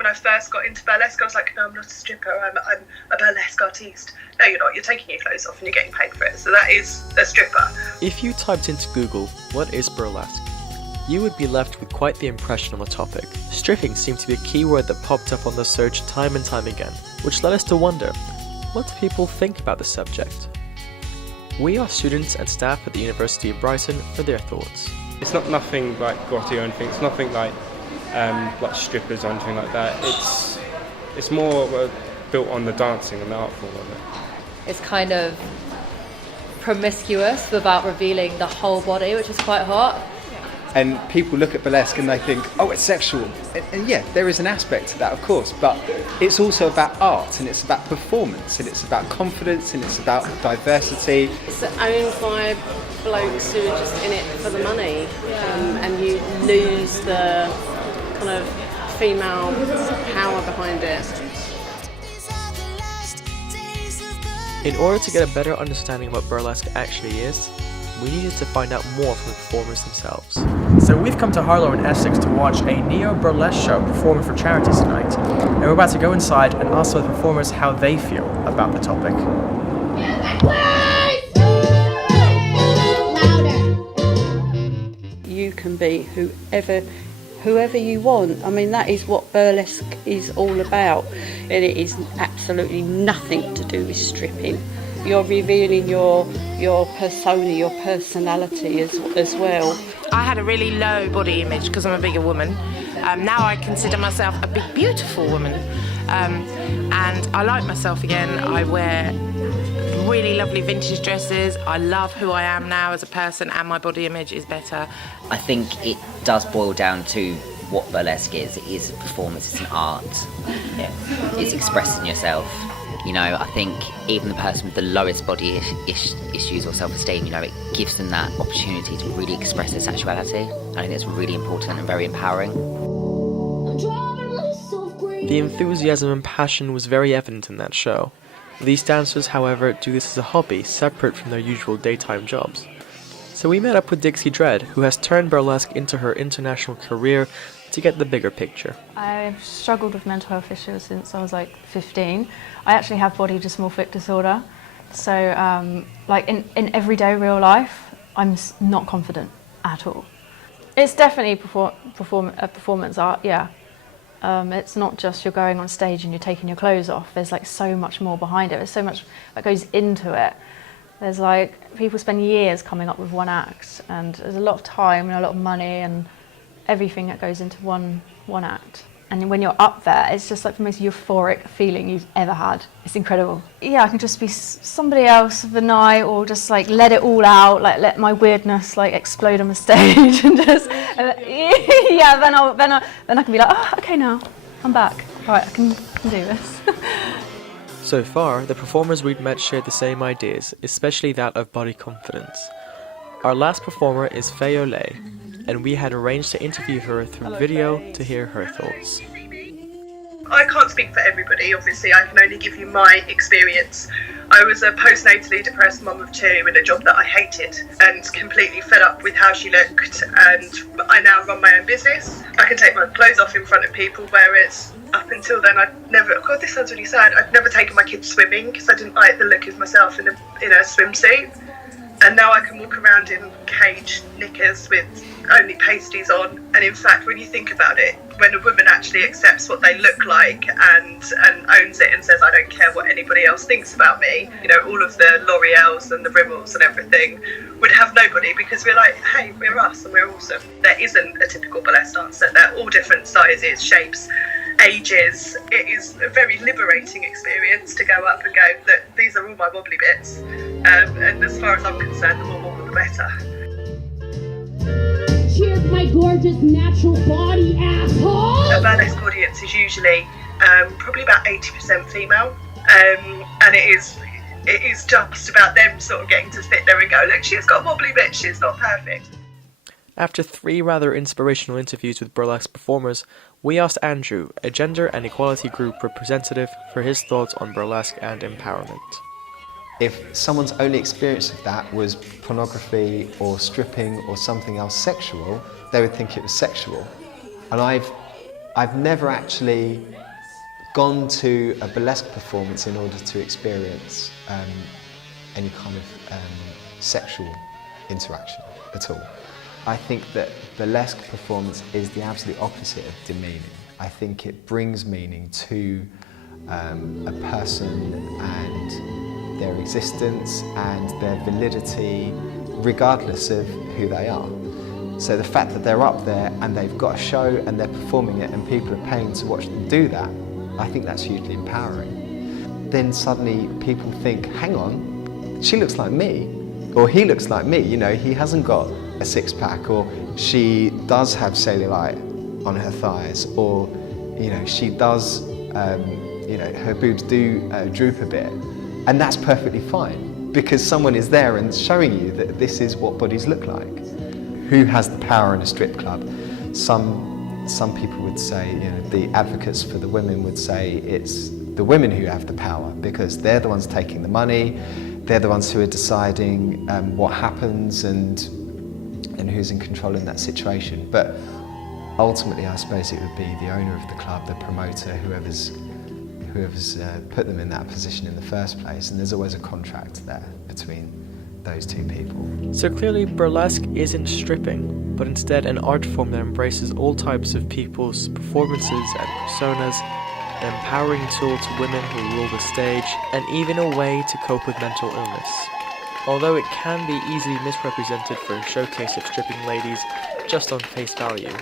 When I first got into burlesque, I was like, no, I'm not a stripper, I'm a burlesque artiste. No, you're not, you're taking your clothes off and you're getting paid for it, so that is a stripper. If you typed into Google, what is burlesque? You would be left with quite the impression on the topic. Stripping seemed to be a keyword that popped up on the search time and time again, which led us to wonder, what do people think about the subject? We asked students and staff at the University of Brighton for their thoughts. It's not nothing like grotty or anything, it's nothing like strippers or anything like that. It's more built on the dancing and the art form of it. It's kind of promiscuous without revealing the whole body, which is quite hot. And people look at burlesque and they think, oh, it's sexual. And yeah, there is an aspect to that, of course, but it's also about art, and it's about performance, and it's about confidence, and it's about diversity. It's owned by blokes who are just in it for the money, and you lose the kind of female power behind it. In order to get a better understanding of what burlesque actually is, we needed to find out more from the performers themselves. So we've come to Harlow in Essex to watch a neo-burlesque show performing for charities tonight. And we're about to go inside and ask the performers how they feel about the topic. You can be whoever you want. I mean, that is what burlesque is all about. And it is absolutely nothing to do with stripping. You're revealing your persona, your personality as well. I had a really low body image because I'm a bigger woman. Now I consider myself a big, beautiful woman. And I like myself again. I wear really lovely vintage dresses. I love who I am now as a person, and my body image is better. I think it does boil down to what burlesque is. It is a performance, it's an art. Yeah. It's expressing yourself. You know, I think even the person with the lowest body issues or self-esteem, you know, it gives them that opportunity to really express their sexuality. I think it's really important and very empowering. The enthusiasm and passion was very evident in that show. These dancers, however, do this as a hobby, separate from their usual daytime jobs. So we met up with Dixie Dredd, who has turned burlesque into her international career, to get the bigger picture. I've struggled with mental health issues since I was like 15. I actually have body dysmorphic disorder. So like in everyday real life, I'm not confident at all. It's definitely performance art, yeah. It's not just you're going on stage and you're taking your clothes off. There's like so much more behind it. There's so much that goes into it. There's like, people spend years coming up with one act, and there's a lot of time and a lot of money and everything that goes into one act. And when you're up there, it's just like the most euphoric feeling you've ever had. It's incredible. Yeah, I can just be somebody else for the night, or just like let it all out, like let my weirdness like explode on the stage, and just yeah. Then I can be like, oh, okay, now I'm back. Right, I can do this. So far, the performers we'd met shared the same ideas, especially that of body confidence. Our last performer is Faye Olay, and we had arranged to interview her through video to hear her thoughts. I can't speak for everybody, obviously, I can only give you my experience. I was a postnatally depressed mum of two in a job that I hated and completely fed up with how she looked, and I now run my own business. I can take my clothes off in front of people, whereas up until then I'd never, God, this sounds really sad, I'd never taken my kids swimming because I didn't like the look of myself in a swimsuit. And now I can walk around in cage knickers with only pasties on. And in fact, when you think about it, when a woman actually accepts what they look like and owns it and says, I don't care what anybody else thinks about me, you know, all of the L'Oreals and the Rimmels and everything would have nobody, because we're like, hey, we're us and we're awesome. There isn't a typical burlesque dancer. They're all different sizes, shapes, ages. It is a very liberating experience to go up and go, look, these are all my wobbly bits. And as far as I'm concerned, the more wobble the better. Cheers my gorgeous natural body, asshole! A burlesque audience is usually probably about 80% female, and it is just about them sort of getting to sit there and go, look, she's got wobbly bits, she's not perfect. After 3 rather inspirational interviews with burlesque performers, we asked Andrew, a gender and equality group representative, for his thoughts on burlesque and empowerment. If someone's only experience of that was pornography or stripping or something else sexual, they would think it was sexual. And I've I've never actually gone to a burlesque performance in order to experience any kind of sexual interaction at all. I think that burlesque performance is the absolute opposite of demeaning. I think it brings meaning to a person and their existence and their validity, regardless of who they are. So the fact that they're up there and they've got a show and they're performing it and people are paying to watch them do that, I think that's hugely empowering. Then suddenly people think, hang on, she looks like me, or he looks like me, you know, he hasn't got a six-pack, or she does have cellulite on her thighs, or, you know, she does, you know, her boobs do droop a bit, and that's perfectly fine, because someone is there and showing you that this is what bodies look like. Who has the power in a strip club? Some people would say, you know, the advocates for the women would say it's the women who have the power, because they're the ones taking the money, they're the ones who are deciding what happens and who's in control in that situation. But ultimately, I suppose it would be the owner of the club, the promoter, whoever's put them in that position in the first place, and there's always a contract there between those two people. So clearly burlesque isn't stripping, but instead an art form that embraces all types of people's performances and personas, an empowering tool to women who rule the stage, and even a way to cope with mental illness. Although it can be easily misrepresented for a showcase of stripping ladies just on face value,